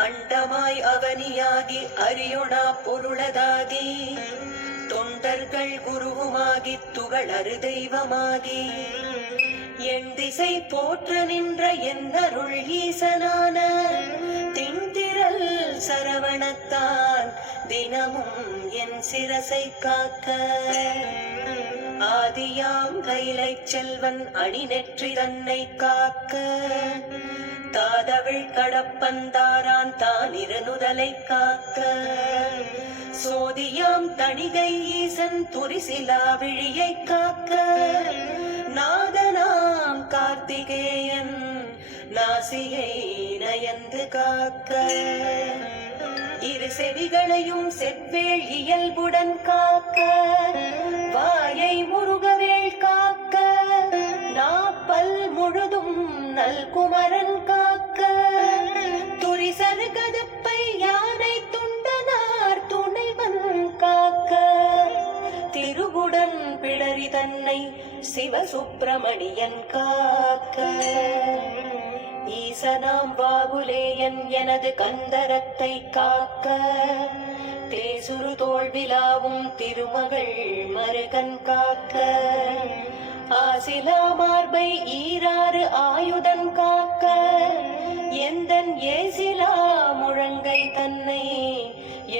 அண்டமாய் அவனியாகி அறியொணா பொருளதாகி தொண்டர்கள் குருவுமாகி துகளறு தெய்வமாகி என் திசை போற்ற நின்ற என்னருள் ஈசனான திண்டிரல் சரவணத்தான் தினமும் என் சிரசை காக்க ஆதியாம் கைலை செல்வன் அணி நெற்றி தன்னை காக்க தாதவிழ் கடப்பந்தாரான் தான் இருநுதலை காக்க சோதியாம் தணிகை ஈசன் துரிசிலா விழியை காக்க நாதனாம் கார்த்திகேயன் நாசியை நயந்து காக்க இரு செவிகளையும் செவ்வேள் இயல்புடன் காக்க வாயை முருகவேள் காக்க நாப்பல் முழுதும் நல்குமரன் காக்க துரிசரு கதப்பை யானை துண்டனார் துணைவன் காக்க திருவுடன் பிடரி தன்னை சிவசுப்பிரமணியன் காக்க ஈசனாம் பாகுலேயன் எனது கந்தரத்தை காக்க தேசுரு தோல்விலாவும் திருமகள் மருகன் காக்க ஆசிலா மார்பை ஈராறு ஆயுதன் காக்க எந்தன் ஏசிலா முழங்கை தன்னை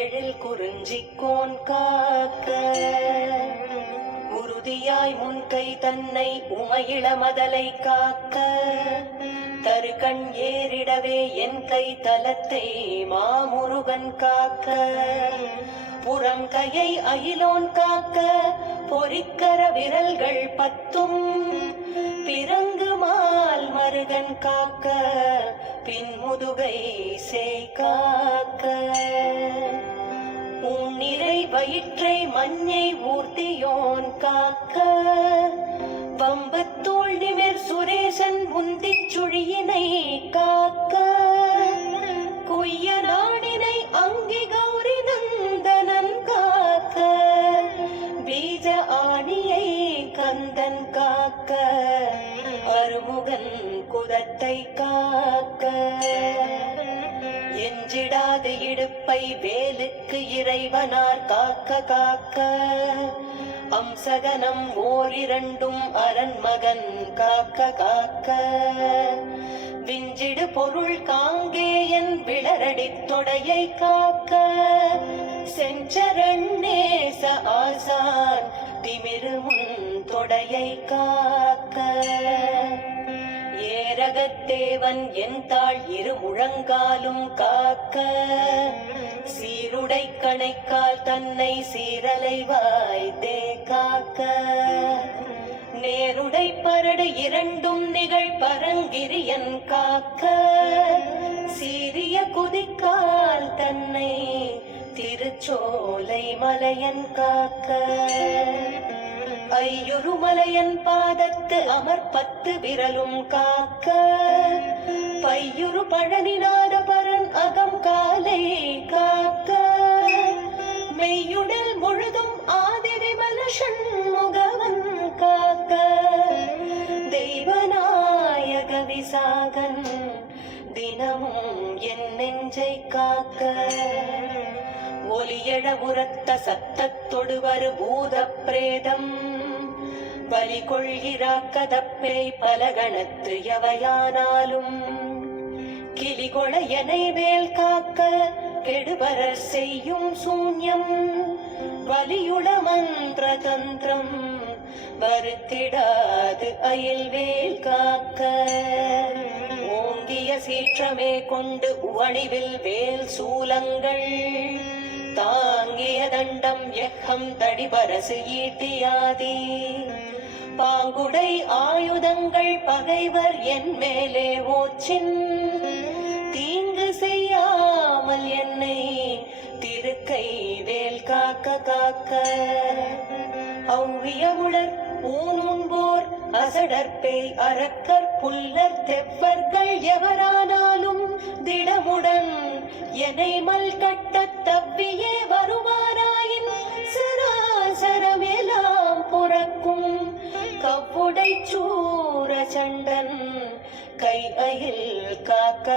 எழில் குறிஞ்சிக்கோன் காக்க உறுதியாய் முன்கை தன்னை உமையிள மதலை காக்க தருகண் ஏறிடவே என் கை தலத்தை மாமுருகன் காக்க புறம் கையை அயிலோன் காக்க பொறிக்கர விரல்கள் பத்தும் பிறங்கு மால் மருகன் காக்க பின்முதுகை சேய் காக்க உன்னிறை வயிற்றை மஞ்சை ஊர்த்தியோன் காக்க வம்பத்தோள் நிமிர் சுரேசன் உந்திச் சுழியினை காக்க குய்ய நாடினை அங்கி கௌரி நந்தனன் காக்க பீஜ ஆணியை கந்தன் காக்க அருமுகன் குதத்தை காக்க எஞ்சிடாது இடுப்பை வேலுக்கு இறைவனார் காக்க காக்க அம்சகனம் ஓரிரண்டும் அரண்மகன் காக்க காக்க விஞ்சிடு பொருள் காங்கேயன் விளரடி தொடையை காக்க செஞ்சரண் நேச ஆசான் திமிருமுன் தொடையை காக்க ஏரகத்தேவன் என் தாள் இரு முழங்காலும் காக்க சீருடை கணைக்கால் தன்னை சீரலைவாய் தே காக்க நேருடை பரடு இரண்டும் நிகழ் பரங்கிரியன் காக்க சீரிய குதிக்கால் தன்னை திருச்சோலை மலையன் காக்க ஐயுரு மலையன் பாதத்து அமர்பத்து விரலும் காக்க பையுரு பழனிநாத பரன் அகம் காலை காக்க மெய்யுடல் முழுதும் ஆதிரிமல சண்முகவன் காக்க தெய்வநாயக விசாகன் தினமும் என் நெஞ்சை காக்க ஒலியழ உரத்த சத்தத்தொடுவரு பூத பிரேதம் பலி கொள்கிறா கதப்பே பலகணத்து எவையானாலும் கிளிகொள எனை மேல் காக்க கெடுபரர் செய்யும் சூன்யம் வலியுள மந்திர தந்திரம் வருத்திடாது அயில்வேல் காக்க ஓங்கிய சீற்றமே கொண்டு உவணிவில் வேல் சூலங்கள் தாங்கிய தண்டம் எக்கம் தடிபரசு ஈட்டியாதி பாங்குடை ஆயுதங்கள் பகைவர் என் மேலே ஓச்சின் தீங்கு செய்யாமல் என்னை திருக்கை வேல் காக்க காக்க ஔவியமுடர் ஊனும்போர் அசடற்பேய் அரக்கர் புல்லர் தெவ்வர்கள் எவரானாலும் திடமுடன் என்னை மல் கட்ட தவ்வியே வருவாராயின் சராசரமெல்லாம் புறக்கும் கவ்வுடை சூர சண்டன் கை அயில் காக்க